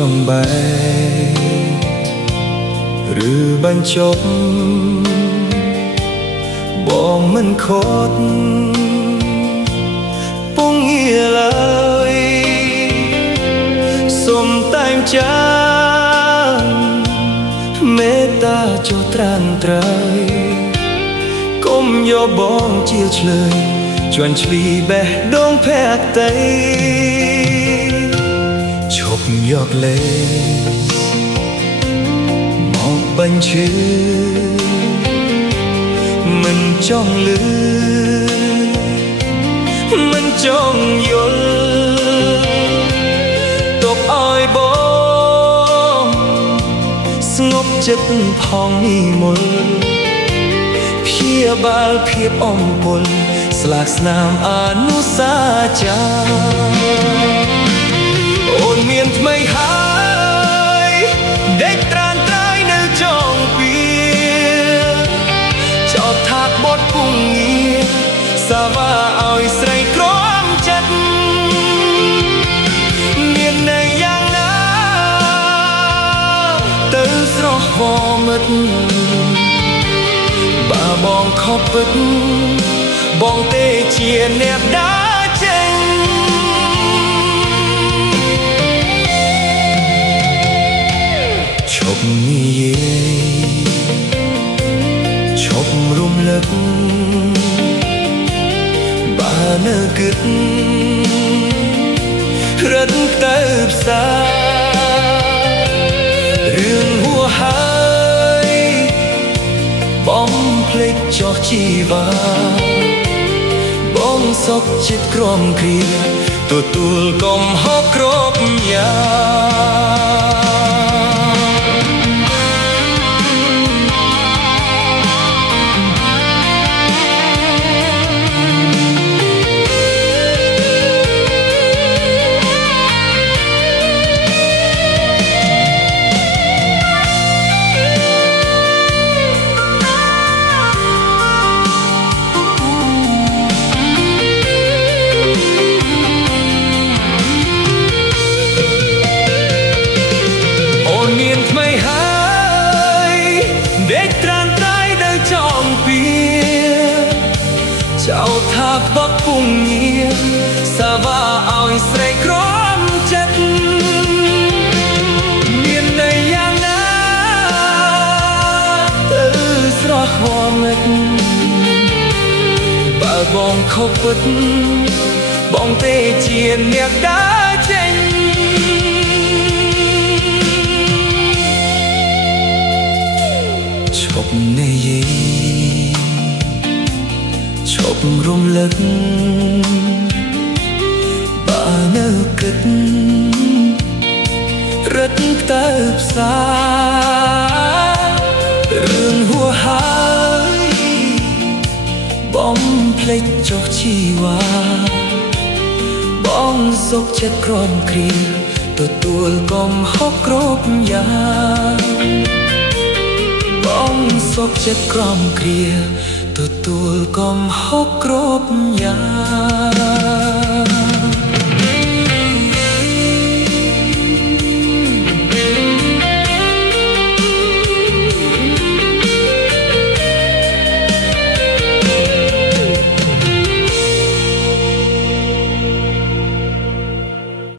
ចង់បែកឬបញ្ចប់បងមិនខត់ពងងារឡើយសូមតែងចាំមេត្តាចុះត្រាំត្រៃកុំយកបងជាឆ្លើយជន់ឆ្លីបេះដូងភក្តីឈប់យកលេមកបញ្ឈឺមិនចង់លឺមិនចង់យល់ទុកឲ្យបងស្ងប់ចិត្តផងនិមន្តព្យាបាលភាពអំពុលស្លាកស្នាមអនុស្សាចាអូនមានថ្មីហើយដេកត្រានត្រៃនៅចុងពីចោតថាបត់ពុងងារសាវ៉ាឲ្យស្រីក្រំចិត្តមាននៅយ៉ាងណាទៅស្រស់វមិត្តបើបងខុសពិតបងទេជាអ្នកដើរចេញឈប់និយាយឈប់រំលឹកបើនៅគិតរត់ទៅផ្សាររឿងហួហើយបងភ្លេចចោះជីវ៉ាបងសុខចិត្តក្រំគ្រាទទួលកំហុសគ្រប់យ៉ាងចោទថាបកពុងងារសាវ៉ាឲ្យស្រីក្រំចិត្តមានន័យយ៉ាងណាទៅស្រស់ហមិតបើបងខុសពិតបងទេជាអ្នកដើរចេញឈប់និយាយឈប់រំលឹកបើនៅគិតរត់ទៅផ្សាររឿងហួហើយបងភ្លេចចុះជីវ៉ាបងសុខចិត្តក្រំគ្រាទទួលកំហុសគ្រប់យ៉ាងបងសុខចិត្តក្រំគ្រាទទួលកំហុសគ្រប់យ៉ាង